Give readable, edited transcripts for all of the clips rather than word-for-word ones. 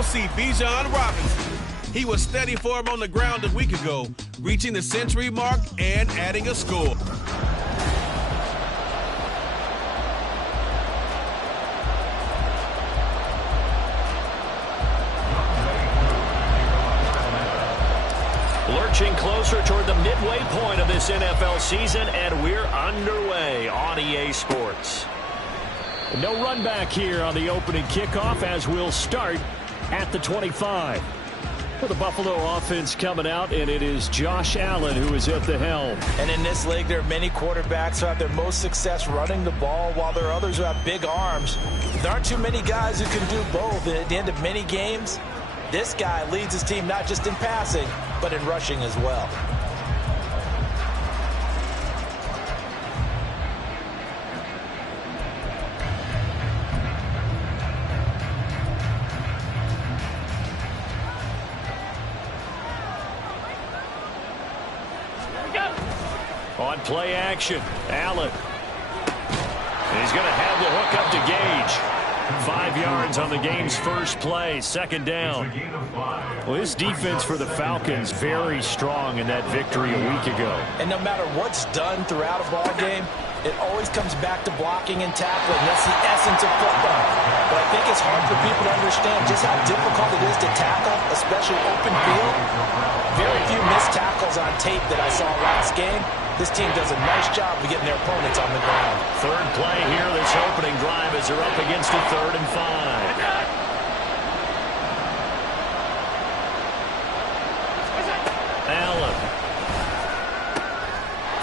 go see Bijan Robinson. He was steady for him on the ground a week ago, reaching the century mark and adding a score. Lurching closer toward the midway point of this NFL season, and we're underway on EA Sports. No run back here on the opening kickoff as we'll start at the 25. For the Buffalo offense coming out, and it is Josh Allen who is at the helm. And in this league, there are many quarterbacks who have their most success running the ball, while there are others who have big arms. There aren't too many guys who can do both, and at the end of many games, this guy leads his team not just in passing, but in rushing as well. On play action, Allen. And he's going to have the hook up to Gage. 5 yards on the game's first play, second down. Well, this defense for the Falcons very strong in that victory a week ago. And no matter what's done throughout a ball game, it always comes back to blocking and tackling. That's the essence of football. But I think it's hard for people to understand just how difficult it is to tackle, especially open field. Very few missed tackles on tape that I saw last game. This team does a nice job of getting their opponents on the ground. Third play here, this opening drive as they're up against a 3rd and 5. Allen.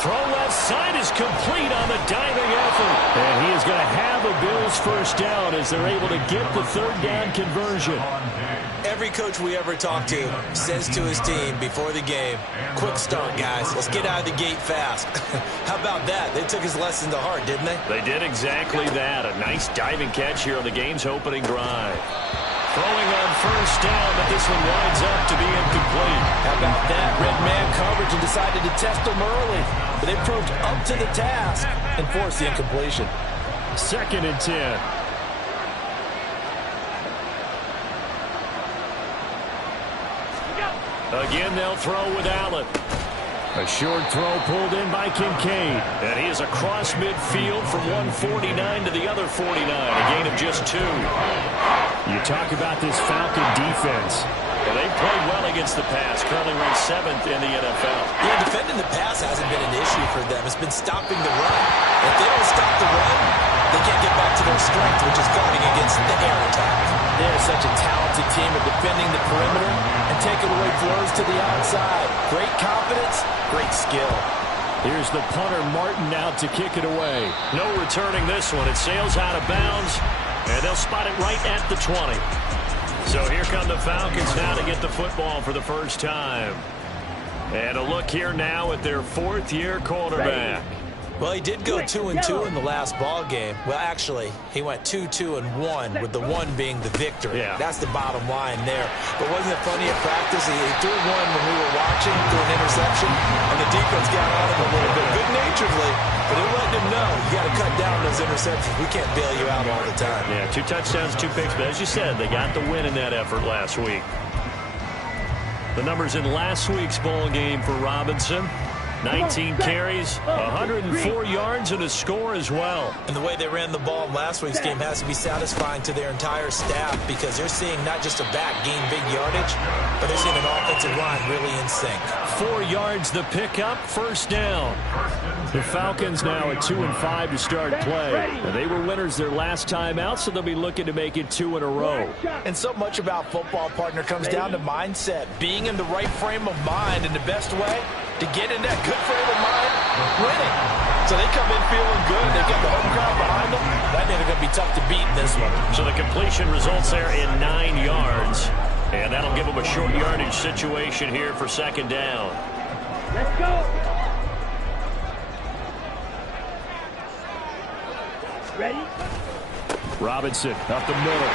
Throw left side is complete on the diving effort. And he is going to have a Bills first down as they're able to get the 3rd down conversion. Every coach we ever talk to says to his team before the game, quick start, guys. Let's get out of the gate fast. How about that? They took his lesson to heart, didn't they? They did exactly that. A nice diving catch here on the game's opening drive. Throwing on first down, but this one winds up to be incomplete. How about that? Red man coverage and decided to test them early. But they proved up to the task and forced the incompletion. 2nd and 10. Again, they'll throw with Allen. A short throw pulled in by Kincaid. And he is across midfield from 149 to the other 49. A gain of just 2. You talk about this Falcon defense. Well, they've played well against the pass. Currently ranked 7th in the NFL. Yeah, defending the pass hasn't been an issue for them. It's been stopping the run. If they don't stop the run, they can't get back to their strength, which is guarding against the air attack. They're such a talented team at defending the perimeter and taking away throws to the outside. Great confidence, great skill. Here's the punter, Martin, out to kick it away. No returning this one. It sails out of bounds, and they'll spot it right at the 20. So here come the Falcons now to get the football for the first time. And a look here now at their 4th-year quarterback. Well, he did go 2-2 in the last ball game. Well, actually, he went 2-2-1, with the 1 being the victory. Yeah. That's the bottom line there. But wasn't it funny at practice? He threw one when we were watching, threw an interception, and the defense got on him a little bit, good-naturedly, but it let him know, you got to cut down those interceptions. We can't bail you out all the time. Yeah, 2 touchdowns, 2 picks, but as you said, they got the win in that effort last week. The numbers in last week's bowl game for Robinson. 19 carries, 104 yards, and a score as well. And the way they ran the ball in last week's game has to be satisfying to their entire staff because they're seeing not just a back gain big yardage, but they're seeing an offensive line really in sync. 4 yards the pickup, first down. The Falcons now at 2-5 to start play. And they were winners their last time out, so they'll be looking to make it 2 in a row. And so much about football, partner, comes down to mindset. Being in the right frame of mind, and the best way to get in that good frame of mind, winning. So they come in feeling good. They've got the home crowd behind them. That means they're going to be tough to beat in this one. So the completion results there in 9 yards. And that'll give them a short yardage situation here for second down. Let's go. Ready? Robinson up the middle.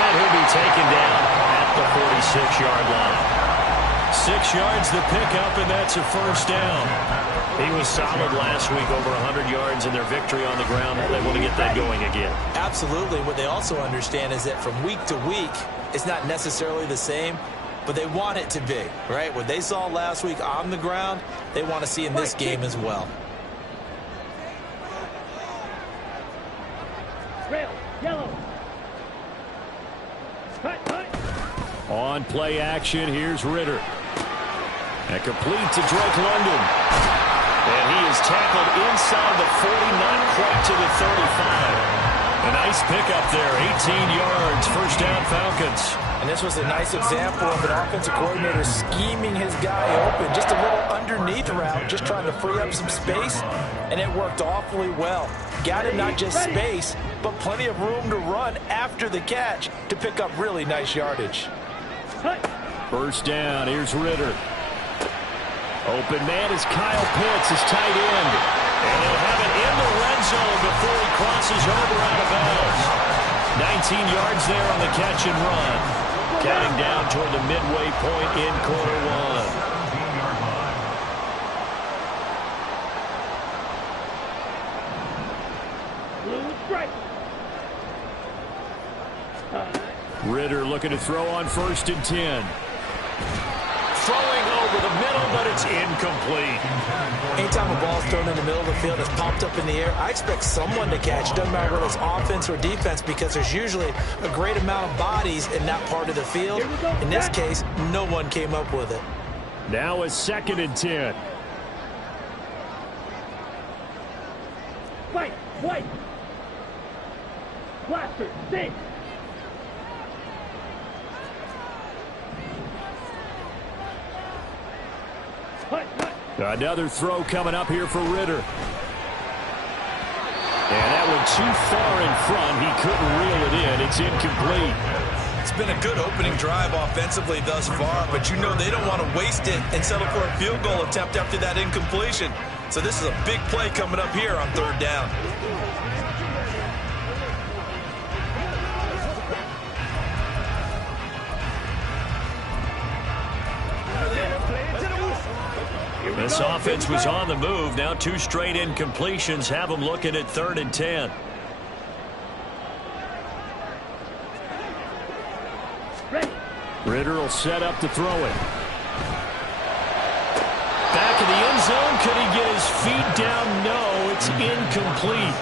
And he'll be taken down at the 46-yard line. 6 yards the pickup, and that's a first down. He was solid last week, over 100 yards in their victory on the ground. They want to get that going again. Absolutely. What they also understand is that from week to week, it's not necessarily the same, but they want it to be, right? What they saw last week on the ground, they want to see in this game as well. Rail, yellow. Cut. On play action, here's Ritter. And complete to Drake London. And he is tackled inside the 40, not quite to the 35. A nice pickup there, 18 yards, first down Falcons. And this was a nice example of an offensive coordinator scheming his guy open. Just a little underneath route, just trying to free up some space, and it worked awfully well. Got him not just space, but plenty of room to run after the catch to pick up really nice yardage. First down, here's Ritter. Open man is Kyle Pitts, his tight end. And he'll have it in the red zone before he crosses over out of bounds. 19 yards there on the catch and run. Counting down toward the midway point in quarter one. Blue stripe. Ritter looking to throw on 1st and 10. Throwing over the middle, but it's incomplete. Anytime a ball's thrown in the middle of the field, it's popped up in the air, I expect someone to catch. Doesn't matter whether it's offense or defense, because there's usually a great amount of bodies in that part of the field. In this case, no one came up with it. Now it's 2nd and 10. Fight, white. Blaster, six. Another throw coming up here for Ritter. And that one too far in front. He couldn't reel it in. It's incomplete. It's been a good opening drive offensively thus far, but you know they don't want to waste it and settle for a field goal attempt after that incompletion. So this is a big play coming up here on 3rd down. This offense was on the move. Now 2 straight incompletions have them looking at 3rd and 10. Ritter will set up to throw it. Back in the end zone. Could he get his feet down? No, it's incomplete.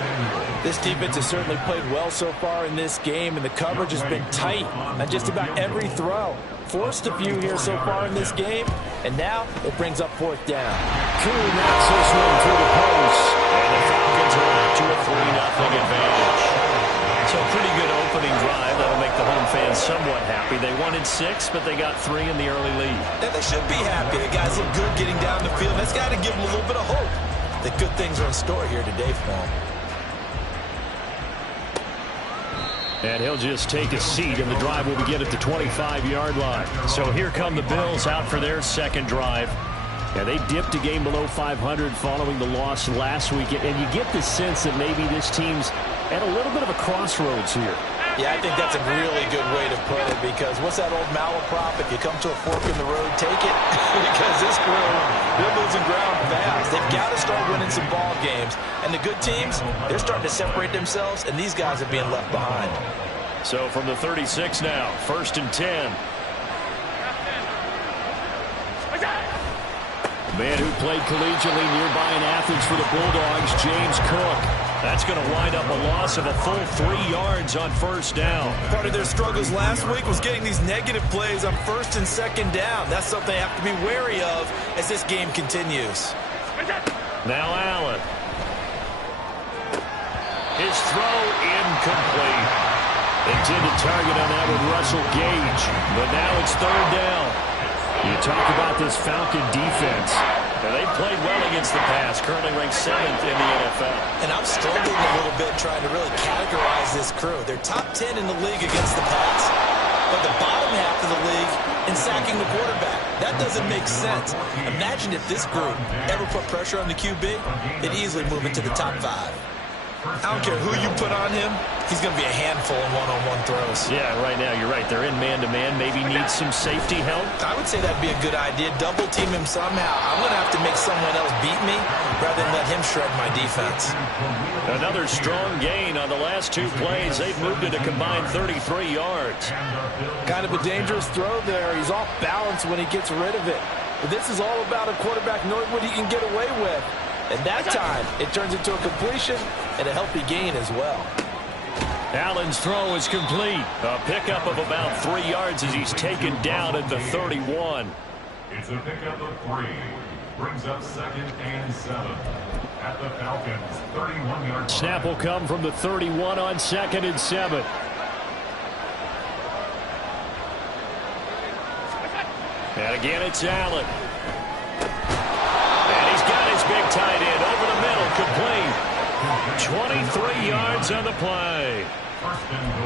This defense has certainly played well so far in this game, and the coverage has been tight on just about every throw. Forced a few here so far in this game, and now it brings up 4th down. Koo knocks this one through the post, and the Falcons are out to a 3-0 advantage. So a pretty good opening drive. That'll make the home fans somewhat happy. They wanted 6, but they got 3 in the early lead. And they should be happy. The guys look good getting down the field. That's got to give them a little bit of hope that good things are in store here today for them. And he'll just take a seat, and the drive will begin at the 25-yard line. So here come the Bills out for their 2nd drive. And they dipped a game below 500 following the loss last week. And you get the sense that maybe this team's at a little bit of a crossroads here. Yeah, I think that's a really good way to put it, because what's that old malaprop? If you come to a fork in the road, take it. Because this crew, they're losing ground fast. They've got to start winning some ball games. And the good teams, they're starting to separate themselves, and these guys are being left behind. So from the 36 now, 1st and 10. The man who played collegiately nearby in Athens for the Bulldogs, James Cook. That's going to wind up a loss of a full 3 yards on 1st down. Part of their struggles last week was getting these negative plays on 1st and 2nd down. That's something they have to be wary of as this game continues. Now Allen. His throw incomplete. Intended target on that with Russell Gage. But now it's 3rd down. You talk about this Falcon defense. Now, they played well against the pass, currently ranked 7th in the NFL. And I'm struggling a little bit trying to really categorize this crew. They're top 10 in the league against the pass, but the bottom half of the league in sacking the quarterback. That doesn't make sense. Imagine if this group ever put pressure on the QB, they'd easily move into the top 5. I don't care who you put on him, he's going to be a handful in one-on-one throws. Yeah, right now you're right. They're in man-to-man. Maybe need some safety help. I would say that'd be a good idea. Double team him somehow. I'm going to have to make someone else beat me rather than let him shred my defense. Another strong gain on the last two plays. They've moved it a combined 33 yards. Kind of a dangerous throw there. He's off balance when he gets rid of it. But this is all about a quarterback knowing what he can get away with. And that time, it turns into a completion and a healthy gain as well. Allen's throw is complete. A pickup of about 3 yards as he's taken down at the 31. It's a pickup of 3. Brings up 2nd and 7 at the Falcons' 31-yard line. Snap will come from the 31 on 2nd and 7. And again, it's Allen. And he's got his big tight end over the middle, complete. 23 yards on the play.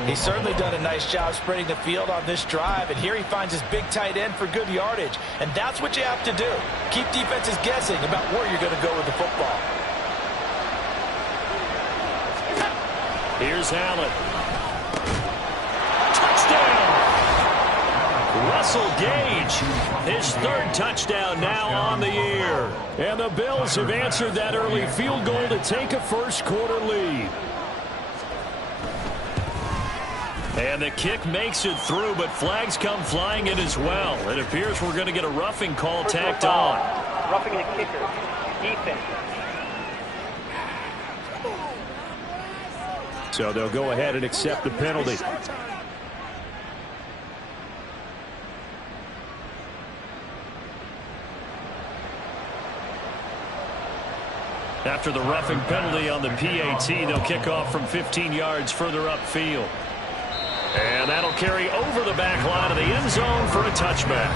He's certainly done a nice job spreading the field on this drive, and here he finds his big tight end for good yardage. And that's what you have to do. Keep defenses guessing about where you're going to go with the football. Here's Allen. Touchdown! Russell Gage, his 3rd touchdown now on the year. And the Bills have answered that early field goal to take a first-quarter lead. And the kick makes it through, but flags come flying in as well. It appears we're going to get a roughing call tacked on. Roughing the kicker. Defense. So they'll go ahead and accept the penalty. After the roughing penalty on the PAT, they'll kick off from 15 yards further upfield. And that'll carry over the back line of the end zone for a touchback.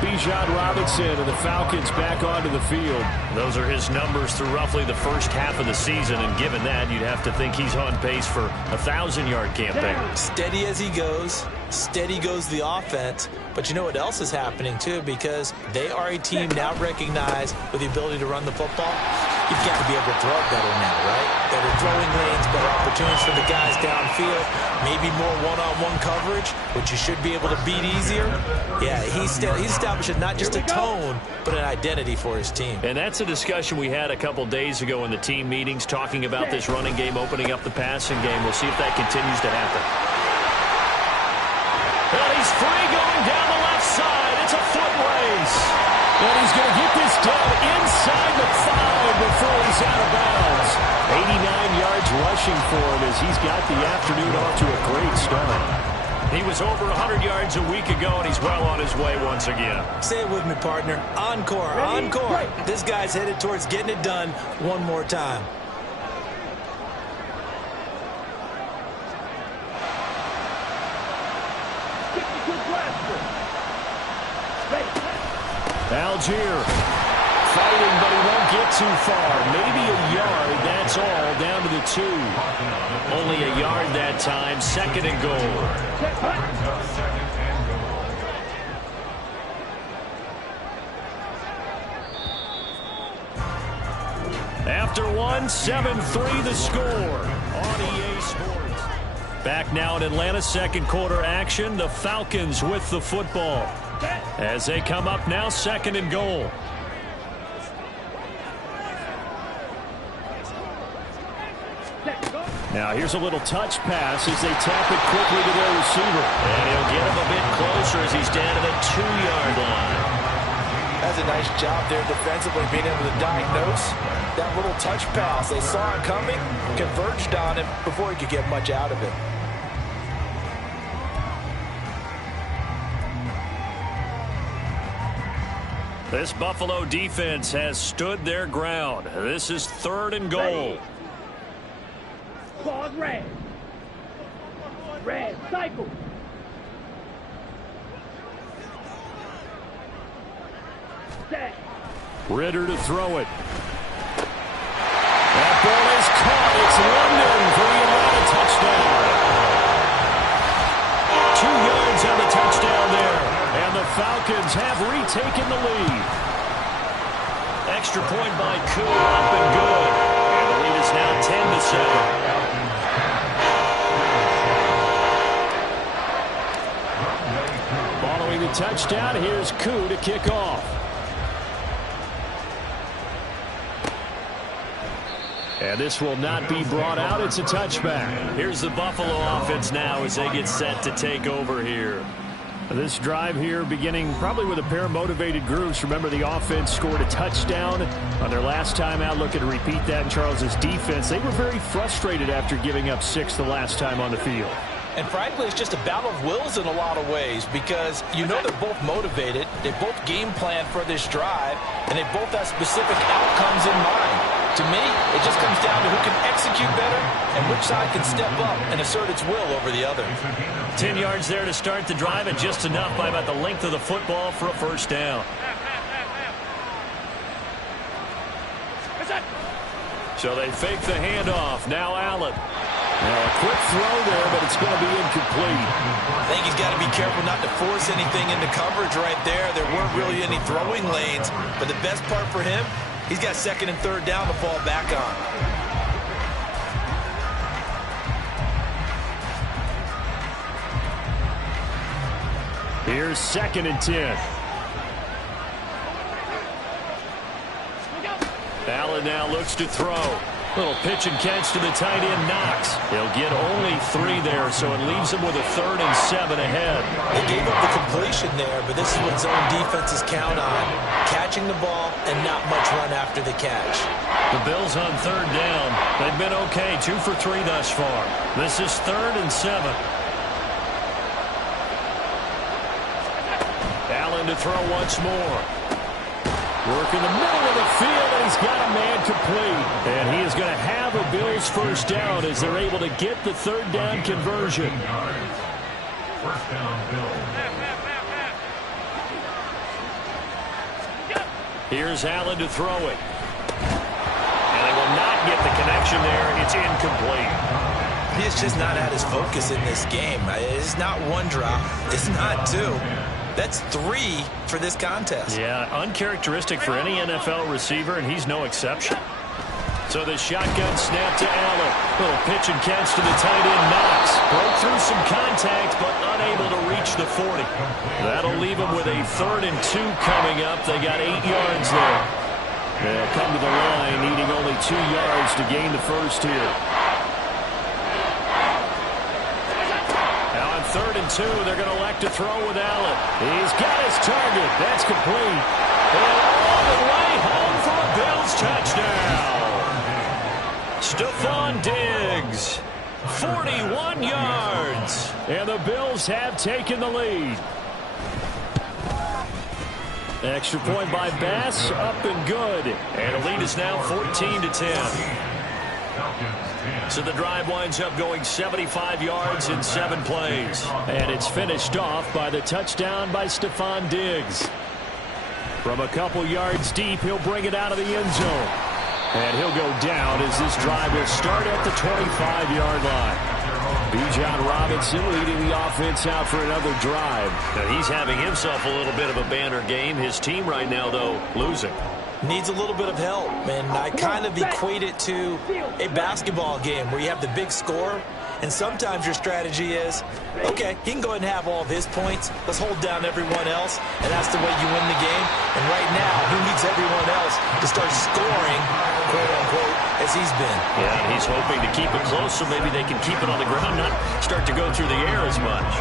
Bijan Robinson and the Falcons back onto the field. Those are his numbers through roughly the first half of the season, and given that, you'd have to think he's on pace for a 1,000-yard campaign. Steady as he goes. Steady goes the offense. But you know what else is happening, too, because they are a team now recognized with the ability to run the football. You've got to be able to throw it better now, right? Better throwing lanes, better opportunities for the guys downfield, maybe more one-on-one coverage, which you should be able to beat easier. Yeah, he's establishing not just a tone, but an identity for his team. And that's a discussion we had a couple days ago in the team meetings, talking about this running game opening up the passing game. We'll see if that continues to happen. Well, he's free going down the left side. It's a foot race. And he's going to get this done inside the 5 before he's out of bounds. 89 yards rushing for him as he's got the afternoon off to a great start. He was over 100 yards a week ago, and he's well on his way once again. Say it with me, partner. Encore, encore. This guy's headed towards getting it done one more time. Algier fighting, but he won't get too far. Maybe a yard, that's all, down to the 2. Only a yard that time, 2nd and goal. After one, 7-3 the score on EA Sports. Back now in Atlanta, 2nd quarter action. The Falcons with the football as they come up now, 2nd and goal. Now here's a little touch pass as they tap it quickly to their receiver. And he'll get him a bit closer as he's down to the 2-yard line. That's a nice job there defensively, being able to diagnose that little touch pass. They saw it coming, converged on him before he could get much out of it. This Buffalo defense has stood their ground. This is 3rd and goal. Claws red. Red, cycle. Set. Ritter to throw it. That ball is caught. It's London for the Atlanta touchdown. 2 yards on the touchdown there. And the Falcons have retaken the lead. Extra point by Koo, up and good. And the lead is It's now 10-7. Following the touchdown, here's Koo to kick off. And this will not be brought out. It's a touchback. Here's the Buffalo offense now as they get set to take over here. This drive here beginning probably with a pair of motivated groups. Remember, the offense scored a touchdown on their last time out. Looking to repeat that in Charles's defense. They were very frustrated after giving up 6 the last time on the field. And frankly, it's just a battle of wills in a lot of ways because you know they're both motivated. They both game plan for this drive, and they both have specific outcomes in mind. To me, it just comes down to who can execute better and which side can step up and assert its will over the other. 10 yards there to start the drive, and just enough by about the length of the football for a first down. So they fake the handoff. Now Allen. Now a quick throw there, but it's going to be incomplete. I think he's got to be careful not to force anything into coverage right there. There weren't really any throwing lanes, but the best part for him, he's got 2nd and 3rd down to fall back on. Here's 2nd and 10. Allen now looks to throw. Little pitch and catch to the tight end, Knox. He'll get only 3 there, so it leaves him with a 3rd and 7 ahead. They gave up the completion there, but this is what zone defenses count on. Catching the ball and not much run after the catch. The Bills on 3rd down. They've been okay, 2 for 3 thus far. This is 3rd and 7. Allen to throw once more. Work in the middle of the field, and he's got a man complete. And he is going to have a Bills first down as they're able to get the 3rd down conversion. First down, Bills. Here's Allen to throw it. And they will not get the connection there. It's incomplete. He is just not at his focus in this game. It's not 1 drop. It's not 2. That's 3 for this contest. Yeah, uncharacteristic for any NFL receiver, and he's no exception. So the shotgun snap to Allen. Little pitch and catch to the tight end, Knox. Broke through some contact, but unable to reach the 40. That'll leave him with a 3rd and 2 coming up. They got 8 yards there. They'll come to the line, needing only 2 yards to gain the first here. 3rd and 2, they're going to elect to throw with Allen. He's got his target. That's complete. And all the way home for a Bills touchdown. Stephon Diggs, 41 yards. And the Bills have taken the lead. Extra point by Bass, up and good. And the lead is now 14-10. So the drive winds up going 75 yards in 7 plays. And it's finished off by the touchdown by Stephon Diggs. From a couple yards deep, he'll bring it out of the end zone. And he'll go down as this drive will start at the 25-yard line. Bijan Robinson leading the offense out for another drive. Now he's having himself a little bit of a banner game. His team right now, though, losing. Needs a little bit of help, and I kind of equate it to a basketball game where you have the big score, and sometimes your strategy is, okay, he can go ahead and have all of his points. Let's hold down everyone else, and that's the way you win the game. And right now, he needs everyone else to start scoring, quote-unquote, as he's been. Yeah, and he's hoping to keep it close so maybe they can keep it on the ground, not start to go through the air as much.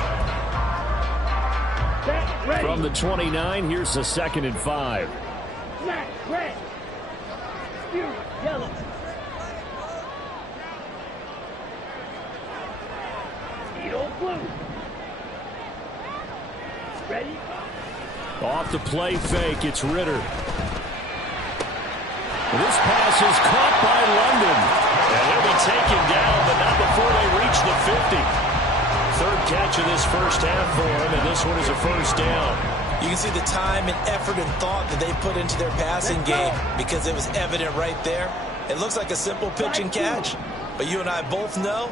From the 29, here's the 2nd and 5. Black, red, yellow. Yellow, blue. Ready? Off the play fake, it's Ritter. This pass is caught by London. And he'll be taken down, but not before they reach the 50. 3rd catch of this first half for him, and this one is a first down. You can see the time and effort and thought that they put into their passing game because it was evident right there. It looks like a simple pitch and catch, but you and I both know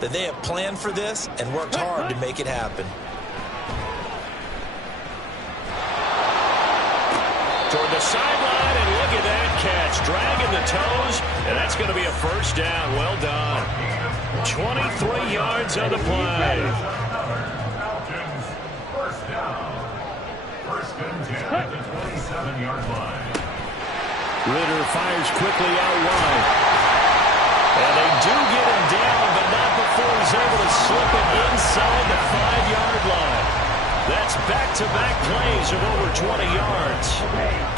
that they have planned for this and worked hard to make it happen. Toward the sideline, and look at that catch. That's dragging the toes, and that's going to be a first down. Well done. 23 yards on the play. Falcons, first down. First and 10 at the 27-yard line. Ritter fires quickly out wide. And they do get him down, but not before he's able to slip it inside the 5-yard line. That's back-to-back plays of over 20 yards.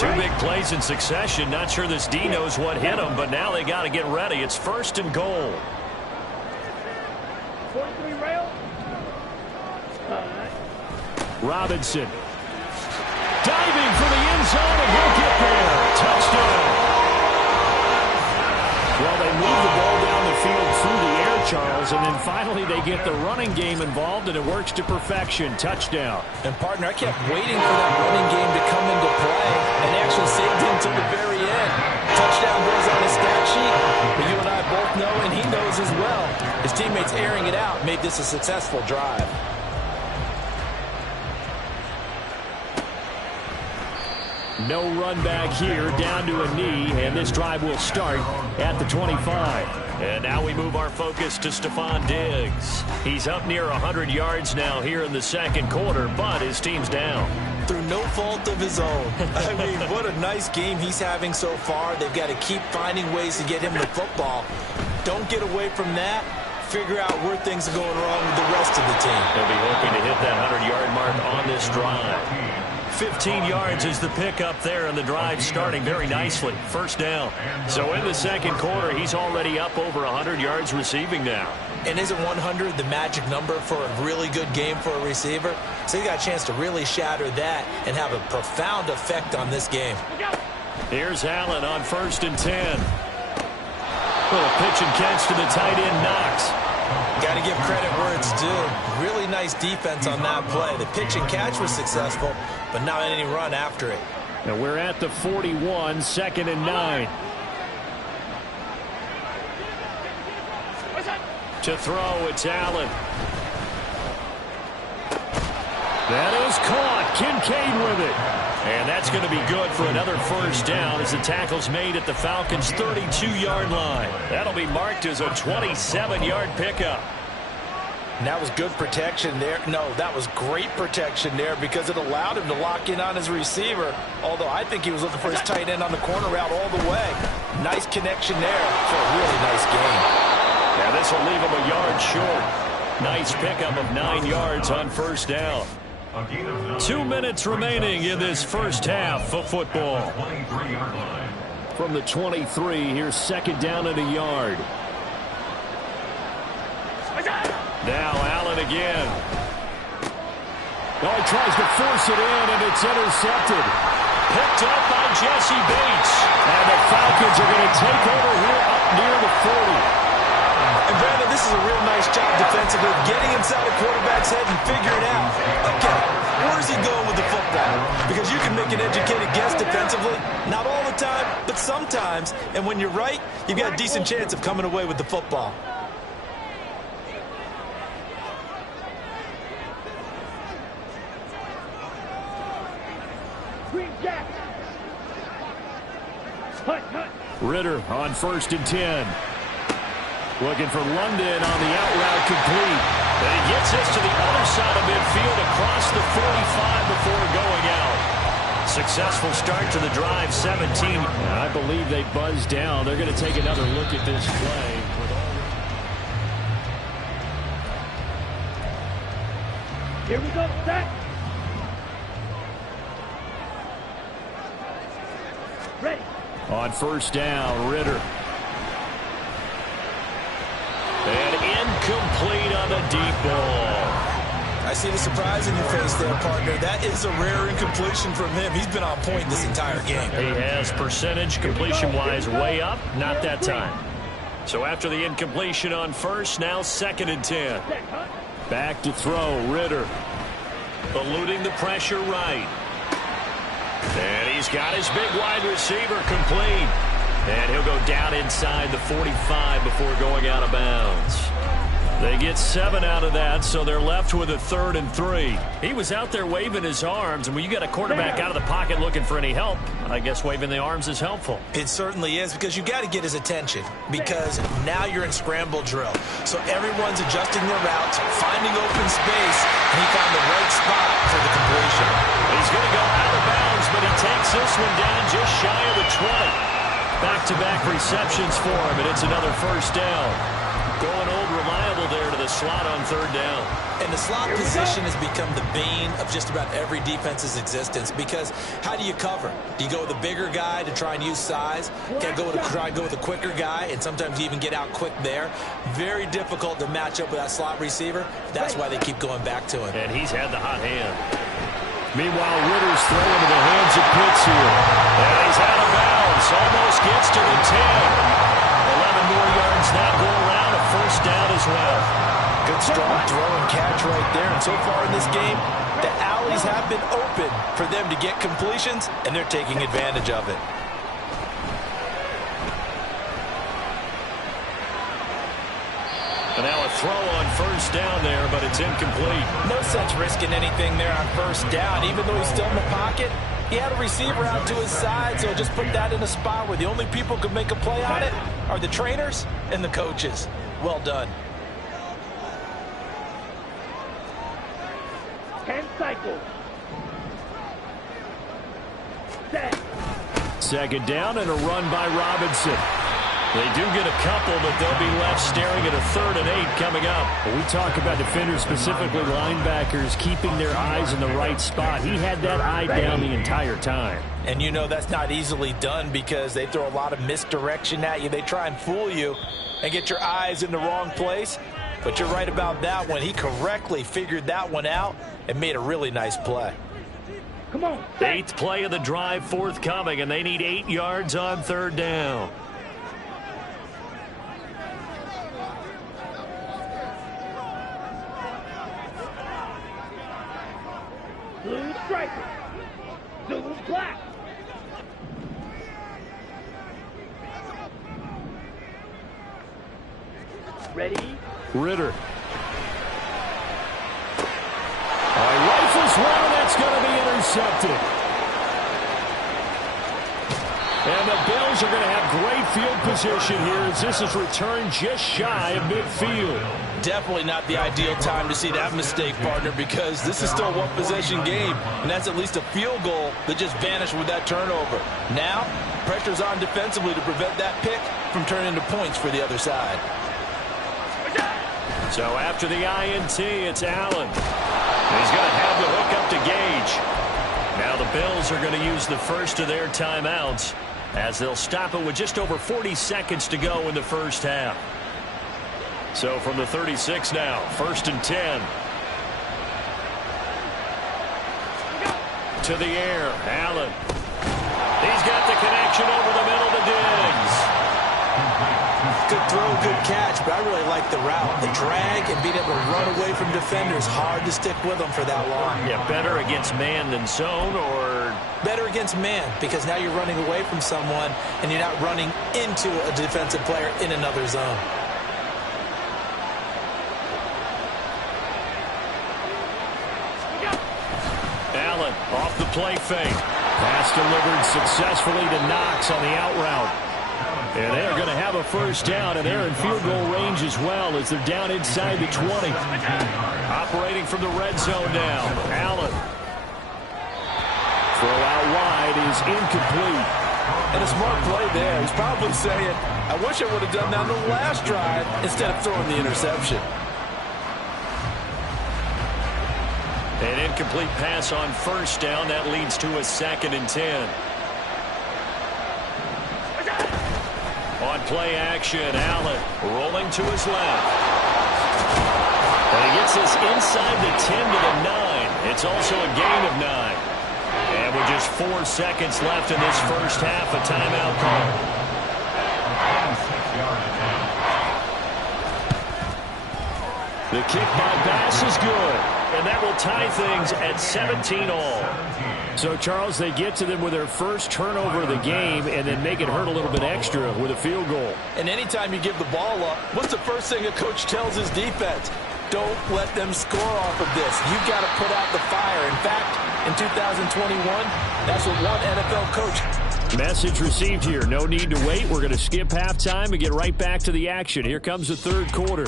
2 big plays in succession. Not sure this D knows what hit him, but now they got to get ready. It's first and goal. 43 rail. Robinson diving for the end zone, and he'll get there. Touchdown. Well, they move the ball down the field through the air, Charles, and then finally they get the running game involved, and it works to perfection. Touchdown. And, partner, I kept waiting for that running game to come into play and actually saved him to the very end. Touchdown goes on his stat sheet, but you and I both know, and he knows as well, his teammates airing it out made this a successful drive. No run back here, down to a knee, and this drive will start at the 25. And now we move our focus to Stefon Diggs. He's up near 100 yards now here in the second quarter, but his team's down. Through no fault of his own. I mean, what a nice game he's having so far. They've got to keep finding ways to get him the football. Don't get away from that. Figure out where things are going wrong with the rest of the team. They'll be hoping to hit that 100-yard mark on this drive. 15 yards is the pickup there, and the drive starting very nicely. First down. So in the second quarter, he's already up over 100 yards receiving now. And isn't 100 the magic number for a really good game for a receiver? So he got a chance to really shatter that and have a profound effect on this game. Here's Allen on first and 10. Little pitch and catch to the tight end, Knox. Got to give credit where it's due. Really nice defense on that play. The pitch and catch was successful, but not any run after it. Now we're at the 41, second and 9. To throw, it's Allen. That is caught. Kincaid with it. And that's going to be good for another first down as the tackle's made at the Falcons' 32-yard line. That'll be marked as a 27-yard pickup. And that was good protection there. No, that was great protection there because it allowed him to lock in on his receiver, although I think he was looking for his tight end on the corner route all the way. Nice connection there for a really nice game. Now this will leave him a yard short. Nice pickup of 9 yards on first down. 2 minutes remaining in this first half of football. From the 23, here's second down and a yard. Now Allen again. Oh, he tries to force it in, and it's intercepted. Picked up by Jesse Bates. And the Falcons are going to take over here up near the 40. And Brandon, this is a real nice job defensively, getting inside the quarterback's head and figuring out, okay, where's he going with the football? Because you can make an educated guess defensively, not all the time, but sometimes. And when you're right, you've got a decent chance of coming away with the football. Ritter on first and 10. Looking for London on the out route complete. And he gets this to the other side of midfield across the 45 before going out. Successful start to the drive, 17. I believe they buzzed down. They're going to take another look at this play. Here we go, set. Ready. On first down, Ritter. And incomplete on the deep ball. I see the surprise in your face there, partner. That is a rare incompletion from him. He's been on point this entire game. He has percentage completion-wise way up, not that time. So after the incompletion on first, now second and 10. Back to throw, Ritter. Eluding the pressure right. And he's got his big wide receiver complete. And he'll go down inside the 45 before going out of bounds. They get 7 out of that, so they're left with a 3rd and 3. He was out there waving his arms, and when you got a quarterback out of the pocket looking for any help, I guess waving the arms is helpful. It certainly is, because you got to get his attention, because now you're in scramble drill. So everyone's adjusting their routes, finding open space, and he found the right spot for the completion. He's going to go out of bounds, but he takes this one down just shy of the 20. Back-to-back receptions for him, and it's another first down. Going old reliable there to the slot on 3rd down. And the slot position has become the bane of just about every defense's existence, because how do you cover? Do you go with a bigger guy to try and use size? Can't try and go with a quicker guy, and sometimes you even get out quick there. Very difficult to match up with that slot receiver. That's why they keep going back to him. And he's had the hot hand. Meanwhile, Ritter's throw into the hands of Pitts here. And he's out of bounds. Almost gets to the 10. 11 more yards that go around. A first down as well. Good strong throw and catch right there. And so far in this game, the alleys have been open for them to get completions, and they're taking advantage of it. And now a throw on first down there, but it's incomplete. No sense risking anything there on first down. Even though he's still in the pocket, he had a receiver out to his side, so just put that in a spot where the only people who can make a play on it are the trainers and the coaches. Well done. 10 cycles. Set. 2nd down and a run by Robinson. They do get a couple, but they'll be left staring at a 3rd and 8 coming up. When we talk about defenders, specifically linebackers, keeping their eyes in the right spot. He had that eye down the entire time. And you know that's not easily done, because they throw a lot of misdirection at you. They try and fool you and get your eyes in the wrong place. But you're right about that one. He correctly figured that one out and made a really nice play. Come on. 8th play of the drive forthcoming, and they need 8 yards on 3rd down. Blue striker. Blue black. Ready? Ritter. Rifles one, that's going to be intercepted. And the Bills are going to have great field position here as this is returned just shy of midfield. Definitely not the ideal time to see that mistake, partner, because this is still a one-possession game, and that's at least a field goal that just vanished with that turnover. Now, pressure's on defensively to prevent that pick from turning into points for the other side. So after the INT, it's Allen. He's going to have the hook up to Gage. Now the Bills are going to use the first of their timeouts as they'll stop it with just over 40 seconds to go in the first half. So from the 36 now, 1st and 10. To the air, Allen. He's got the connection over the middle to Diggs. Good throw, good catch, but I really like the route. The drag and being able to run away from defenders, hard to stick with them for that long. Yeah, better against man than zone, or? Better against man, because now you're running away from someone and you're not running into a defensive player in another zone. Allen off the play fake. Pass delivered successfully to Knox on the out route. And they're going to have a first down, and they're in field goal range as well as they're down inside the 20. Operating from the red zone now. Allen. Throw out wide is incomplete. And a smart play there. He's probably saying, I wish I would have done that on the last drive instead of throwing the interception. An incomplete pass on first down. That leads to a 2nd and 10. On play action, Allen rolling to his left. And he gets this inside the 10 to the 9. It's also a gain of 9. And with just 4 seconds left in this first half, a timeout call. The kick by Bass is good. and that will tie things at 17 all. So, Charles, they get to them with their first turnover of the game and then make it hurt a little bit extra with a field goal. And anytime you give the ball up, what's the first thing a coach tells his defense? Don't let them score off of this. You've got to put out the fire. In fact, in 2021, that's what one NFL coach. Message received here. No need to wait. We're going to skip halftime and get right back to the action. Here comes the third quarter.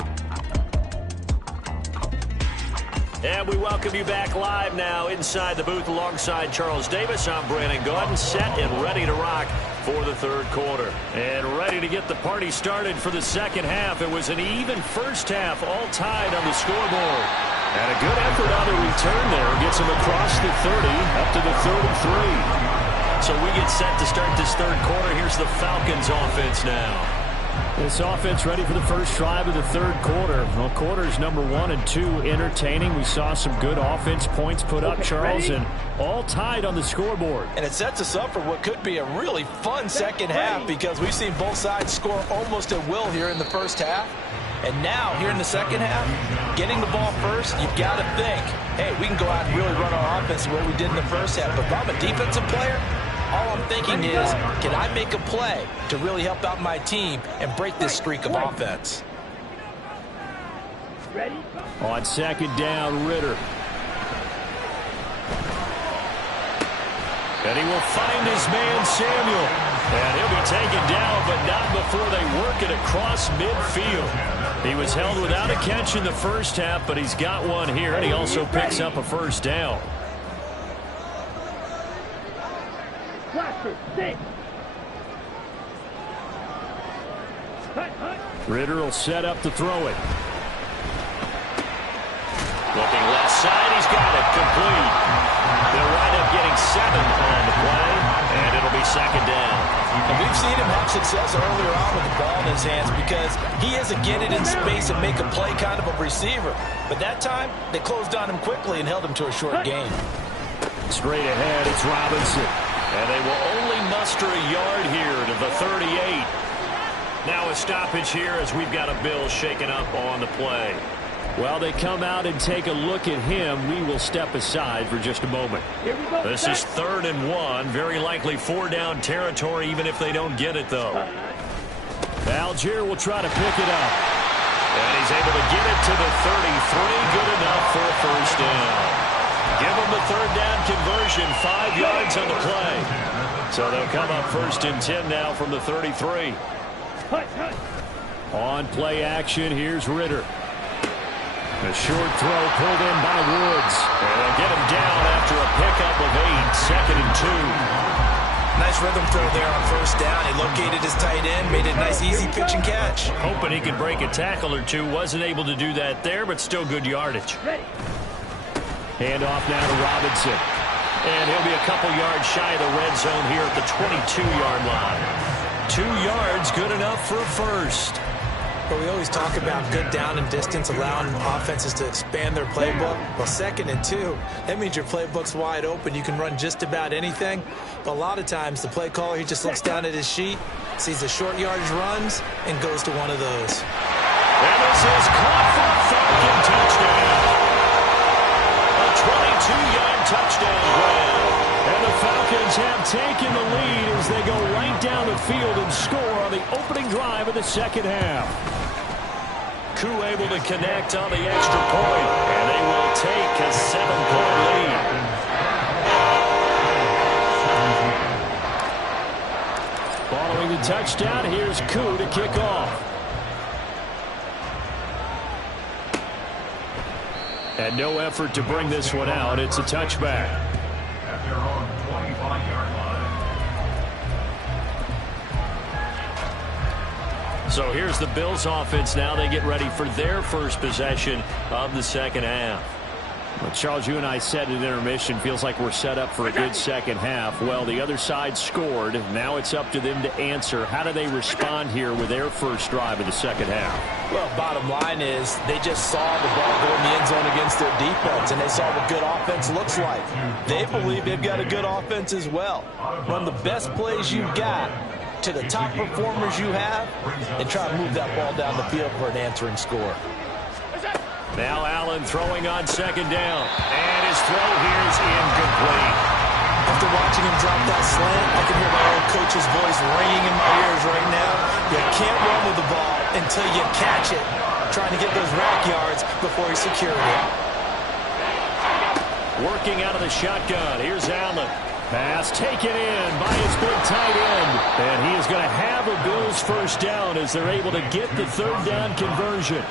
And we welcome you back live now inside the booth alongside Charles Davis. I'm Brandon Gaudin, set and ready to rock for the third quarter. And ready to get the party started for the second half. It was an even first half, all tied on the scoreboard. And a good effort on the return there. Gets him across the 30, up to the 33. So we get set to start this third quarter. Here's the Falcons offense now. This offense ready for the first drive of the third quarter. Well, quarters number 1 and 2 entertaining. We saw some good offense points put up, Charles, and all tied on the scoreboard. And it sets us up for what could be a really fun second half because we've seen both sides score almost at will here in the first half. And now, here in the second half, getting the ball first, you've got to think, hey, we can go out and really run our offense the way we did in the first half. But if I'm a defensive player, all I'm thinking is, can I make a play to really help out my team and break this streak of offense? Ready? On second down, Ritter. And he will find his man, Samuel. And he'll be taken down, but not before they work it across midfield. He was held without a catch in the first half, but he's got one here, and he also picks up a first down. Ritter will set up to throw it. Looking left side, he's got it complete. They'll wind up getting 7 on the play, and it'll be second down. And we've seen him have success earlier on with the ball in his hands because he is a get it in space and make a play kind of a receiver. But that time, they closed on him quickly and held him to a short gain. Straight ahead, it's Robinson. And they will only muster a yard here to the 38. Now a stoppage here as we've got a Bill shaken up on the play. While they come out and take a look at him, we will step aside for just a moment. This is 3rd and 1. Very likely 4-down territory, even if they don't get it, though. Algier will try to pick it up. And he's able to get it to the 33. Good enough for a first down. Give them the 3rd down conversion, 5 yards on the play. So they'll come up 1st and 10 now from the 33. On play action, here's Ritter. A short throw pulled in by Woods. And they'll get him down after a pickup of 8, 2nd and 2. Nice rhythm throw there on first down. He located his tight end, made it a nice, easy pitch and catch. Hoping he could break a tackle or two. Wasn't able to do that there, but still good yardage. Hand off now to Robinson. And he'll be a couple yards shy of the red zone here at the 22-yard line. 2 yards, good enough for a first. But we always talk about good down and distance, allowing offenses to expand their playbook. Well, 2nd and 2, that means your playbook's wide open. You can run just about anything. But a lot of times, the play caller, he just looks down at his sheet, sees the short yardage runs, and goes to one of those. And this is caught for a Falcon touchdown. A 22-yard touchdown grab. And the Falcons have taken the lead as they go right down the field and score on the opening drive of the second half. Koo able to connect on the extra point, and they will take a 7-point lead. Following the touchdown, here's Koo to kick off. And no effort to bring this one out. It's a touchback. At their own 25-yard line. So here's the Bills offense now. They get ready for their first possession of the second half. Well, Charles, you and I said at intermission, feels like we're set up for a good second half. Well, the other side scored. Now it's up to them to answer. How do they respond here with their first drive of the second half? Well, bottom line is they just saw the ball go in the end zone against their defense, and they saw what good offense looks like. They believe they've got a good offense as well. Run the best plays you've got to the top performers you have, and try to move that ball down the field for an answering score. Now Allen throwing on second down. And his throw here is incomplete. After watching him drop that slant, I can hear my old coach's voice ringing in my ears right now. You can't run with the ball until you catch it. Trying to get those rack yards before he secured it. Working out of the shotgun. Here's Allen. Pass taken in by his big tight end. And he is going to have a Bills first down as they're able to get the third down conversion.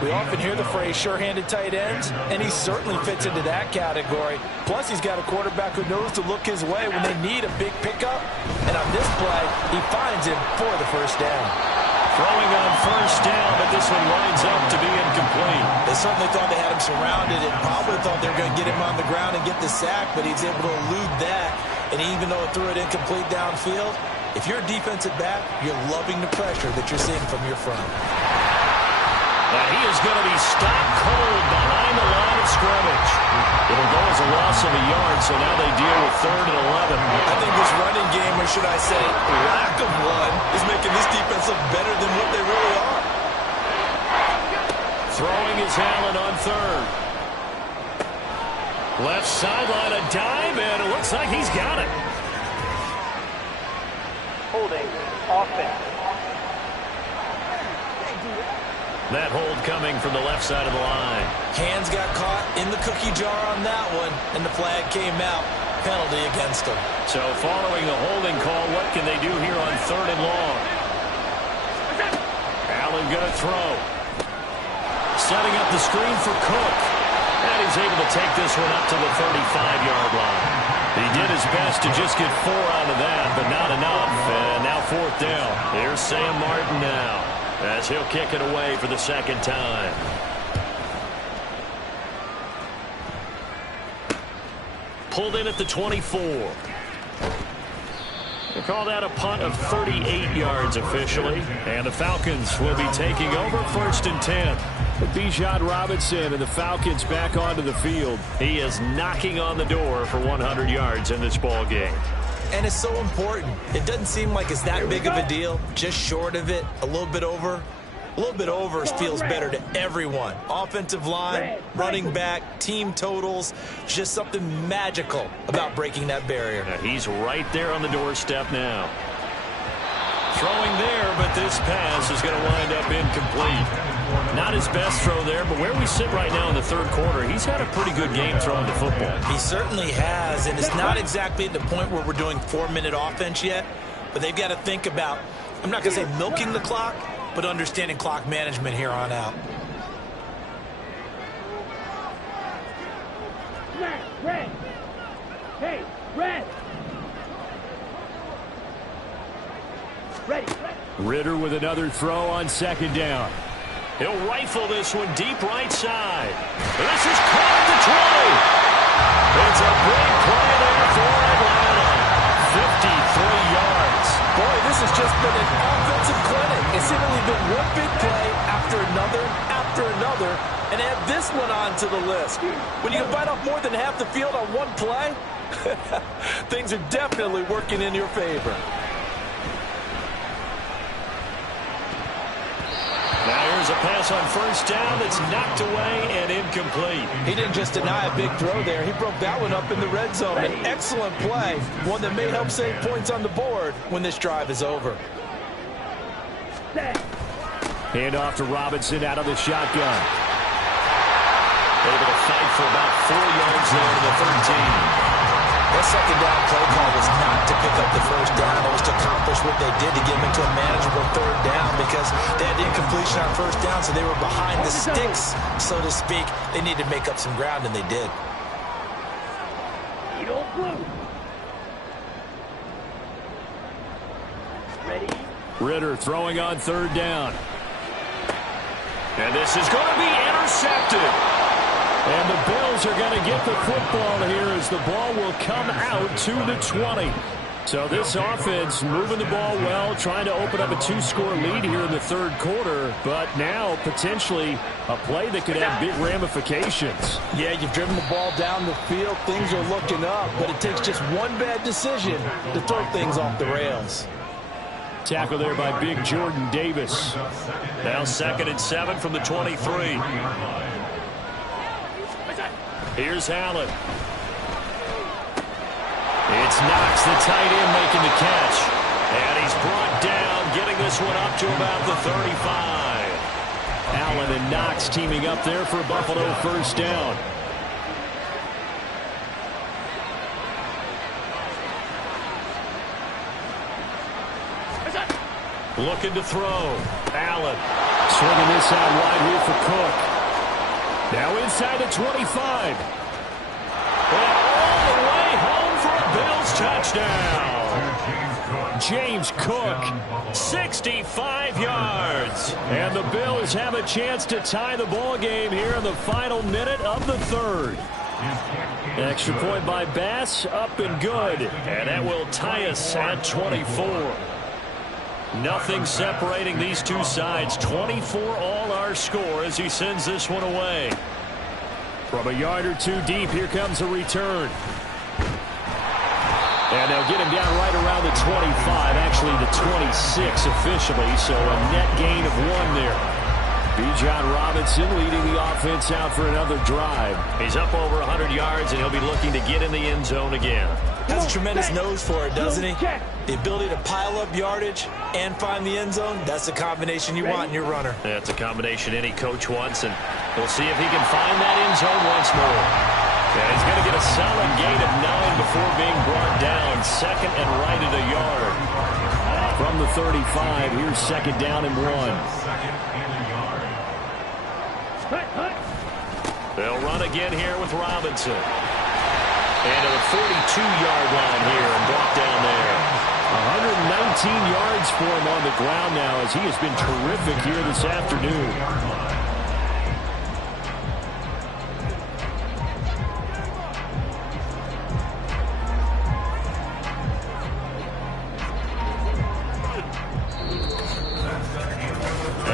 We often hear the phrase sure-handed tight ends, and he certainly fits into that category. Plus, he's got a quarterback who knows to look his way when they need a big pickup. And on this play, he finds him for the first down. Throwing on first down, but this one winds up to be incomplete. They certainly thought they had him surrounded and probably thought they were going to get him on the ground and get the sack, but he's able to elude that. And even though it threw it incomplete downfield, if you're a defensive back, you're loving the pressure that you're seeing from your front. And he is going to be stopped cold behind the line of scrimmage. It'll go as a loss of a yard, so now they deal with 3rd and 11. I think this running game, or should I say lack of one, is making this defense look better than what they really are. Throwing is Allen on 3rd. Left sideline, a dive, and it looks like he's got it. Holding. Offense. That hold coming from the left side of the line. Hands got caught in the cookie jar on that one, and the flag came out. Penalty against him. So following the holding call, what can they do here on 3rd and long? Allen going to throw. Setting up the screen for Cook. And he's able to take this one up to the 35-yard line. He did his best to just get 4 out of that, but not enough. And now 4th down. Here's Sam Martin now, as he'll kick it away for the second time. Pulled in at the 24. They call that a punt of 38 yards officially. And the Falcons will be taking over 1st and 10. Bijan Robinson and the Falcons back onto the field. He is knocking on the door for 100 yards in this ball game. And it's so important. It doesn't seem like it's that big of a deal. Just short of it, a little bit over. A little bit over feels better to everyone. Offensive line, running back, team totals, just something magical about breaking that barrier. Now he's right there on the doorstep now. Throwing there, but this pass is going to wind up incomplete. Not his best throw there, but where we sit right now in the 3rd quarter, he's had a pretty good game throwing the football. He certainly has, and it's not exactly at the point where we're doing 4-minute offense yet, but they've got to think about, I'm not going to say milking the clock, but understanding clock management here on out. Red. Hey, red. Ready. Ritter with another throw on 2nd down. He'll rifle this one deep right side. This is caught at the 20. It's a big play there for Atlanta. 53 yards. Boy, this has just been an offensive clinic. It's seemingly been one big play after another, and add this one on to the list. When you can bite off more than half the field on one play, things are definitely working in your favor. Now here's a pass on 1st down that's knocked away and incomplete. He didn't just deny a big throw there. He broke that one up in the red zone. An excellent play, one that may help save points on the board when this drive is over. Hand off to Robinson out of the shotgun. Able to fight for about 4 yards there to the 13. That 2nd down play call was not to pick up the 1st down. It was to accomplish what they did to get them into a manageable 3rd down because they had the incompletion on 1st down, so they were behind the sticks, so to speak. They needed to make up some ground, and they did. Ready. Ritter throwing on 3rd down. And this is going to be intercepted. And the Bills are going to get the football here as the ball will come out to the 20. So this offense moving the ball well, trying to open up a 2-score lead here in the 3rd quarter. But now potentially a play that could have big ramifications. Yeah, you've driven the ball down the field. Things are looking up, but it takes just one bad decision to throw things off the rails. Tackle there by big Jordan Davis. Now 2nd and 7 from the 23. Here's Allen. It's Knox, the tight end, making the catch. And he's brought down, getting this one up to about the 35. Allen and Knox teaming up there for a Buffalo first down. Looking to throw. Allen. Swinging this out wide here for Cook. Now inside the 25. And all the way home for a Bills touchdown. James Cook, 65 yards. and the Bills have a chance to tie the ball game here in the final minute of the third. Extra point by Bass, up and good. And that will tie us at 24. Nothing separating these two sides. 24 all our score as he sends this one away. From a yard or two deep, here comes a return. And they'll get him down right around the 25, actually the 26 officially, so a net gain of 1 there. Bijan Robinson leading the offense out for another drive. He's up over 100 yards, and he'll be looking to get in the end zone again. Has a tremendous nose for it, doesn't he? The ability to pile up yardage and find the end zone, that's the combination you want in your runner. That's a combination any coach wants, and we'll see if he can find that end zone once more. And he's going to get a solid gain of 9 before being brought down. 2nd and right at a yard. From the 35, here's 2nd down and 1. They'll run again here with Robinson. And to the 42-yard line here and brought down there. 119 yards for him on the ground now as he has been terrific here this afternoon.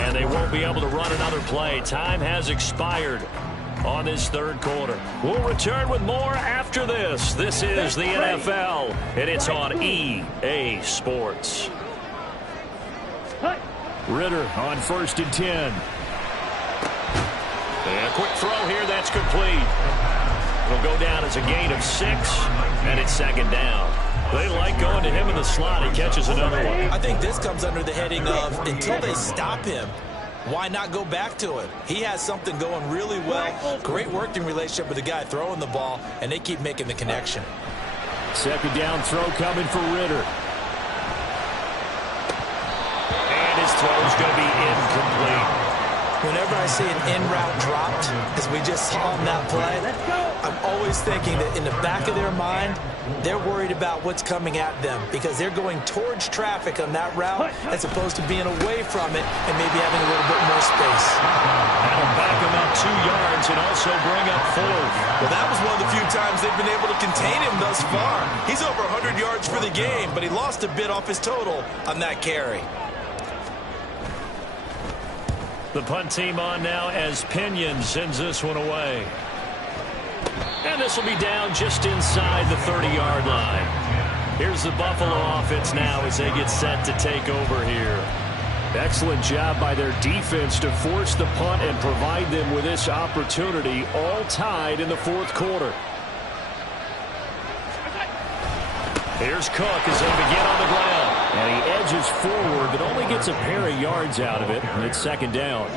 And they won't be able to run another play. Time has expired on this third quarter. We'll return with more after this. This is the NFL, and it's on EA Sports. Ritter on 1st and 10. And a quick throw here, that's complete. It'll go down as a gain of 6, and it's 2nd down. They like going to him in the slot. He catches another one. I think this comes under the heading of until they stop him, why not go back to it? He has something going really well. Great working relationship with the guy throwing the ball, and they keep making the connection. 2nd down throw coming for Ritter. And his throw is going to be incomplete. Whenever I see an in route dropped, as we just saw on that play, I'm always thinking that in the back of their mind, they're worried about what's coming at them because they're going towards traffic on that route as opposed to being away from it and maybe having a little bit more space. That'll back him up 2 yards and also bring up 4th. Well, that was one of the few times they've been able to contain him thus far. He's over 100 yards for the game, but he lost a bit off his total on that carry. The punt team on now as Pinion sends this one away. And this will be down just inside the 30-yard line. Here's the Buffalo offense now as they get set to take over here. Excellent job by their defense to force the punt and provide them with this opportunity, all tied in the 4th quarter. Here's Cook as they begin on the ground. And he edges forward, but only gets a pair of yards out of it, and it's 2nd down.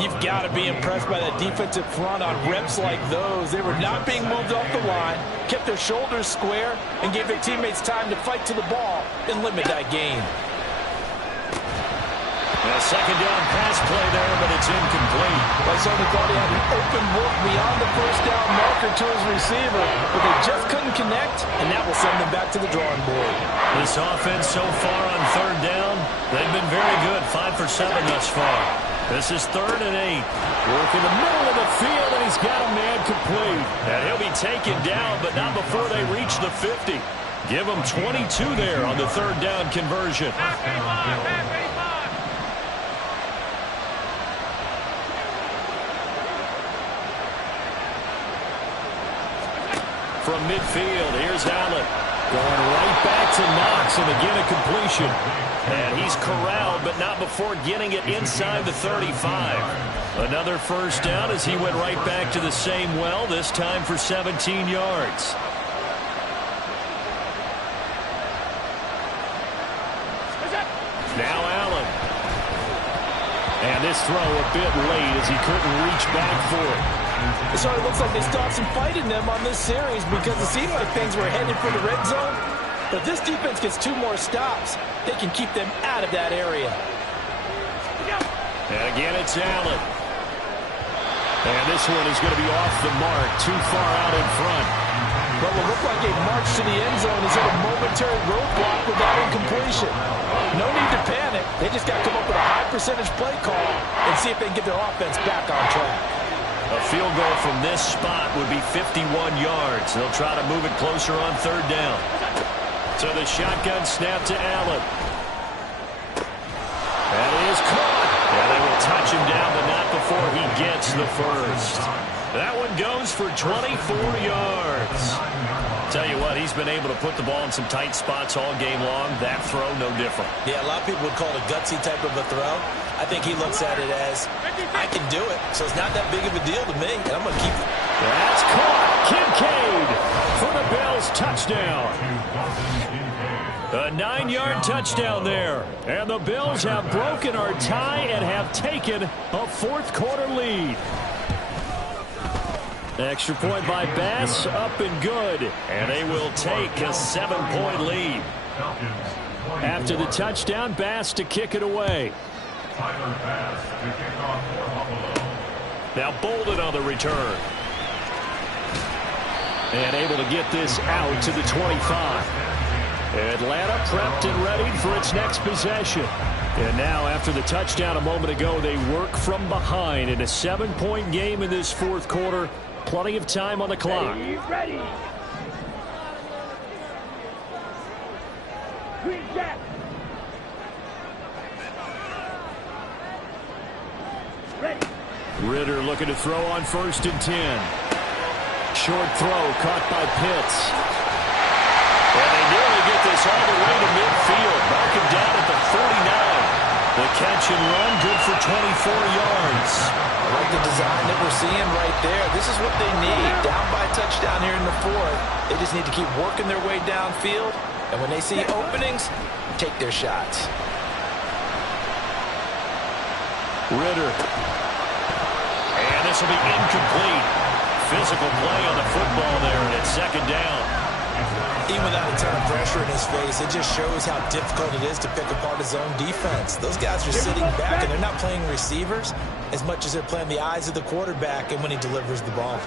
You've got to be impressed by that defensive front on reps like those. They were not being moved off the line, kept their shoulders square, and gave their teammates time to fight to the ball and limit that gain. A 2nd down pass play there, but it's incomplete. I certainly thought he had an open look beyond the 1st down marker to his receiver, but they just couldn't connect, and that will send them back to the drawing board. This offense so far on 3rd down, they've been very good, 5 for 7 thus far. This is 3rd and 8. Work in the middle of the field, and he's got a man complete. And he'll be taken down, but not before they reach the 50. Give him 22 there on the 3rd down conversion. From midfield, here's Allen. Going right back to Knox, and again a completion. And he's corralled, but not before getting it inside the 35. Another first down as he went right back to the same well, this time for 17 yards. Now Allen. And this throw a bit late as he couldn't reach back for it. So it looks like they still have some fight in them on this series because it seemed like things were headed for the red zone. But if this defense gets 2 more stops, they can keep them out of that area. And again, it's Allen. And this one is going to be off the mark, too far out in front. But what looked like a march to the end zone is hit a momentary roadblock with that incompletion. No need to panic. They just got to come up with a high percentage play call and see if they can get their offense back on track. A field goal from this spot would be 51 yards. They'll try to move it closer on 3rd down. So the shotgun snap to Allen. That is caught. Yeah, they will touch him down, but not before he gets the first. That one goes for 24 yards. Tell you what, he's been able to put the ball in some tight spots all game long. That throw, no different. Yeah, a lot of people would call it a gutsy type of a throw. I think he looks at it as, I can do it, so it's not that big of a deal to me, and I'm going to keep it. That's caught. Kincaid for the Bills touchdown. A 9-yard touchdown there. And the Bills have broken our tie and have taken a 4th quarter lead. Extra point by Bass, up and good. And they will take a 7-point lead. After the touchdown, Bass to kick it away. Now Bolden on the return. And able to get this out to the 25. Atlanta prepped and ready for its next possession. And now, after the touchdown a moment ago, they work from behind in a 7-point game in this 4th quarter. Plenty of time on the clock. Ready. Green Jack. Ready. Ritter looking to throw on 1st and 10. Short throw caught by Pitts. And they nearly get this all the way to midfield. Mark him down at the 49. The catch and run, good for 24 yards. I like the design that we're seeing right there. This is what they need. Down by a touchdown here in the 4th. They just need to keep working their way downfield. And when they see openings, take their shots. Ritter. And this will be incomplete. Physical play on the football there, and it's 2nd down. Even without a ton of pressure in his face, it just shows how difficult it is to pick apart his own defense. Those guys are sitting back, and they're not playing receivers as much as they're playing the eyes of the quarterback and when he delivers the ball.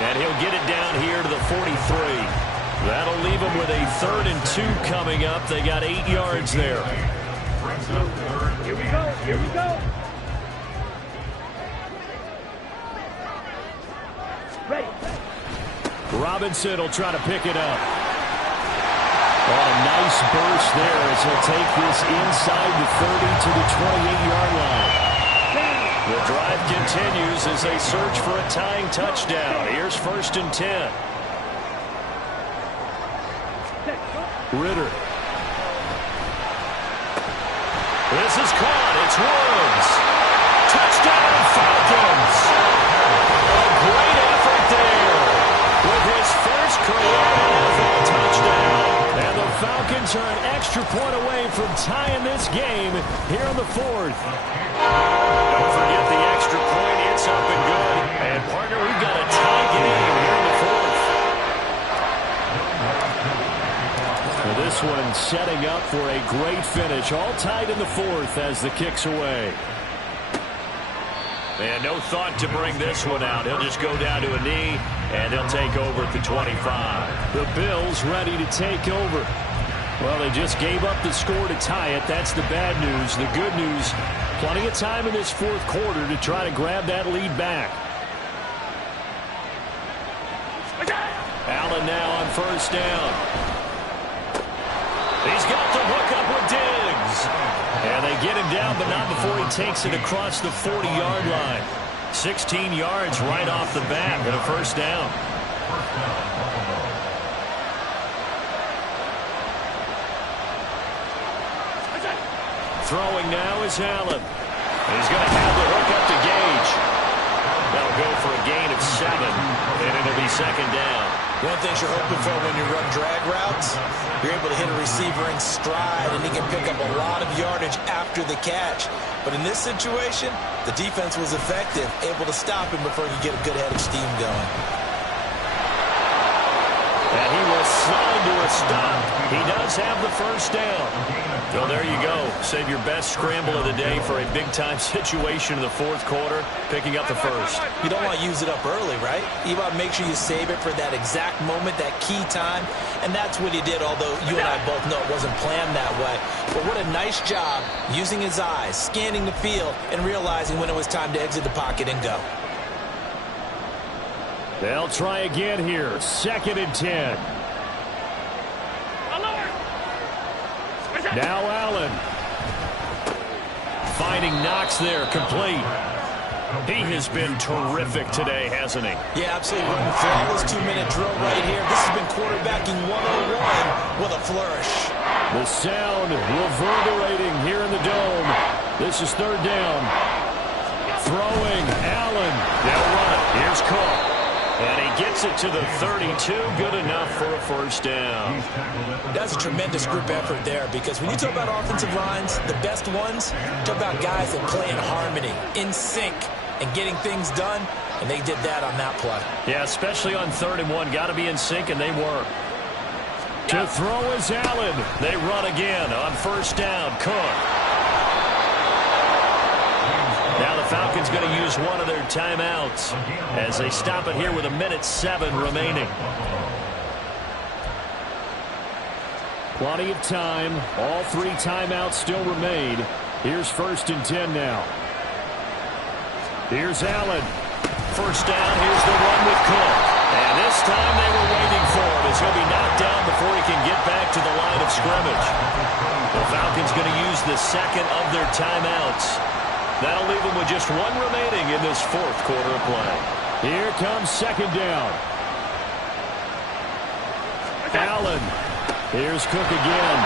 And he'll get it down here to the 43. That'll leave him with a 3rd and 2 coming up. They got 8 yards there. Here we go. Here we go. Ready. Robinson will try to pick it up. Oh, a nice burst there as he'll take this inside the 30 to the 28-yard line. The drive continues as they search for a tying touchdown. Here's 1st and 10. Ritter. This is caught. It's Woods. Touchdown, Falcons. A great effort there with his first career NFL touchdown. And the Falcons are an extra point away from tying this game here in the 4th. Don't forget the extra point. It's up and good. And, partner, we've got a tie game here in the 4th. Well, this one setting up for a great finish. All tied in the 4th as the kick's away. And no thought to bring this one out. He'll just go down to a knee, and he'll take over at the 25. The Bills ready to take over. Well, they just gave up the score to tie it. That's the bad news. The good news, plenty of time in this 4th quarter to try to grab that lead back. Allen now on 1st down. He's got the hook up with Diggs. And they get him down, but not before he takes it across the 40-yard line. 16 yards right off the bat and a first down. Throwing now is Allen. He's going to have the hook up to Gage. That'll go for a gain of 7, and it'll be second down. One thing you're hoping for when you run drag routes, you're able to hit a receiver in stride, and he can pick up a lot of yardage after the catch. But in this situation, the defense was effective, able to stop him before he could get a good head of steam going. And he will slide to a stop. He does have the first down. Well, there you go. Save your best scramble of the day for a big-time situation in the fourth quarter, picking up the first. You don't want to use it up early, right? You want to make sure you save it for that exact moment, that key time, and that's what he did, although you and I both know it wasn't planned that way. But what a nice job using his eyes, scanning the field, and realizing when it was time to exit the pocket and go. They'll try again here. 2nd and 10. Now Allen. Finding Knox there, complete. He has been terrific today, hasn't he? Yeah, absolutely. Running flawless 2-minute drill right here. This has been quarterbacking 101 with a flourish. The sound reverberating here in the dome. This is 3rd down. Throwing Allen. They'll run it. Here's Cook. And he gets it to the 32. Good enough for a first down. That's a tremendous group effort there, because when you talk about offensive lines, the best ones, talk about guys that play in harmony, in sync, and getting things done, and they did that on that play. Yeah, especially on 3rd and 1. Got to be in sync, and they were. To throw is Allen. They run again on first down. Cook. Now the Falcons going to use one of their timeouts as they stop it here with 1:07 remaining. Plenty of time. All 3 timeouts still remain. Here's 1st and 10 now. Here's Allen. First down. Here's the run with Cook. And this time they were waiting for it as he'll be knocked down before he can get back to the line of scrimmage. The Falcons going to use the 2nd of their timeouts. That'll leave them with just 1 remaining in this 4th quarter of play. Here comes 2nd down. Allen. Here's Cook again.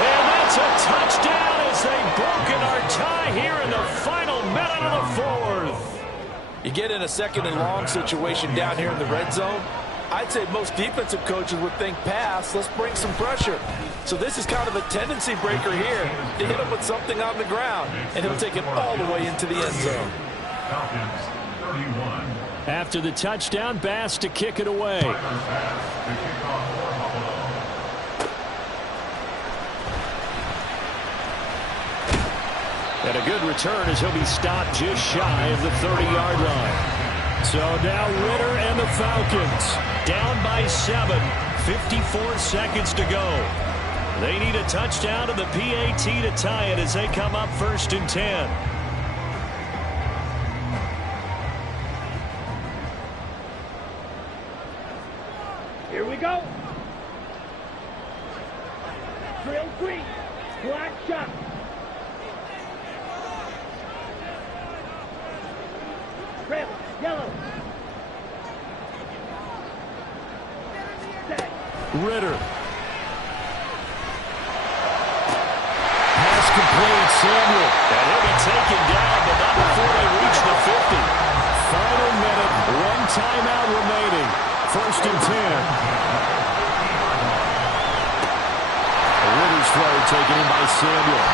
And that's a touchdown as they've broken our tie here in the final minute of the 4th. You get in a 2nd and long situation down here in the red zone, I'd say most defensive coaches would think pass, let's bring some pressure. So this is kind of a tendency breaker here to hit him with something on the ground, and he'll take it all the way into the end zone. Falcons 31. After the touchdown, Bass to kick it away. And a good return as he'll be stopped just shy of the 30-yard line. So now Ridder and the Falcons down by 7, 54 seconds to go. They need a touchdown to the PAT to tie it as they come up 1st and 10. Here we go. Drill 3. Black shot. Red. Yellow. Set. Ridder. Complete. Samuel. And he'll be taken down, but not before they reach the 50. Final minute. 1 timeout remaining. 1st and 10. Ridder's throw taken in by Samuel.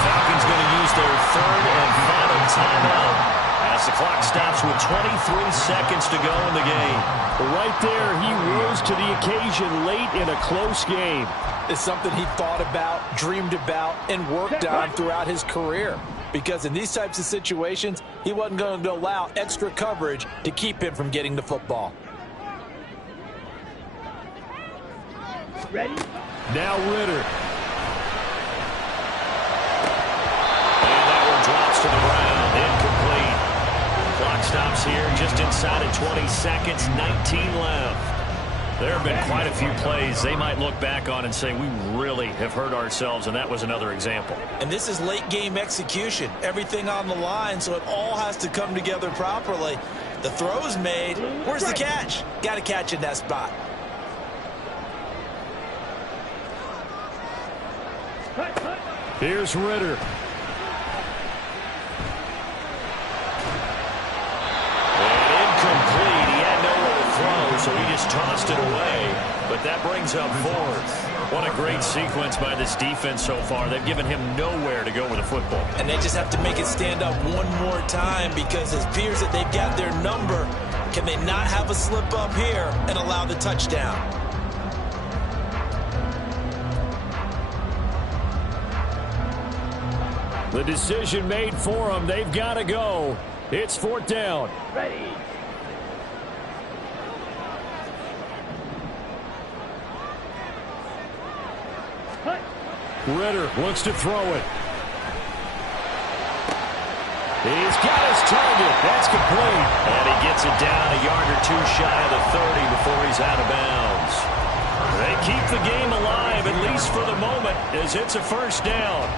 Falcons going to use their 3rd and final timeout as the clock stops with 23 seconds to go in the game. Right there, he rose to the occasion late in a close game. It's something he thought about, dreamed about, and worked on throughout his career. Because in these types of situations, he wasn't going to allow extra coverage to keep him from getting the football. Ready? Now Ridder. And that one drops to the ground. Incomplete. Clock stops here just inside of 20 seconds. 19 left. There have been quite a few plays they might look back on and say, we really have hurt ourselves, and that was another example. And this is late game execution. Everything on the line, so it all has to come together properly. The throw's made. Where's the catch? Got to catch in that spot. Here's Ritter. So he just tossed it away, but that brings up fourth. What a great sequence by this defense so far. They've given him nowhere to go with the football. And they just have to make it stand up one more time because it appears that they've got their number. Can they not have a slip up here and allow the touchdown? The decision made for them. They've got to go. It's fourth down. Ready. Ritter looks to throw it. He's got his target. That's complete. And he gets it down a yard or two shy of the 30 before he's out of bounds. They keep the game alive, at least for the moment, as it's a first down.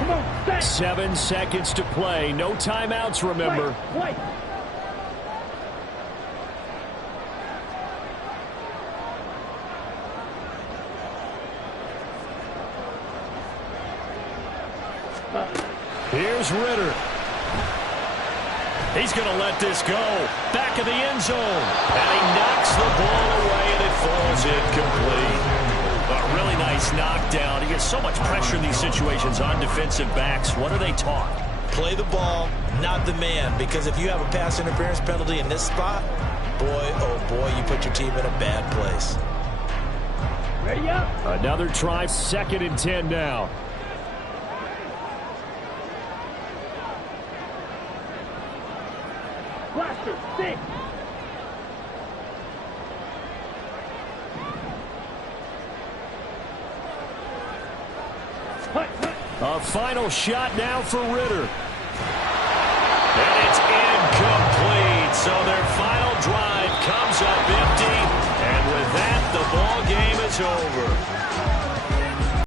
Come on, set. 7 seconds to play. No timeouts, remember. White. Here's Ritter. He's going to let this go. Back of the end zone. And he knocks the ball away, and it falls incomplete. A really nice knockdown. He gets so much pressure in these situations on defensive backs. What are they taught? Play the ball, not the man. Because if you have a pass interference penalty in this spot, boy, oh boy, you put your team in a bad place. Ready up. Another try, 2nd and 10 now. Blaster, 6. A final shot now for Ritter. And it's incomplete. So their final drive comes up empty. And with that, the ball game is over.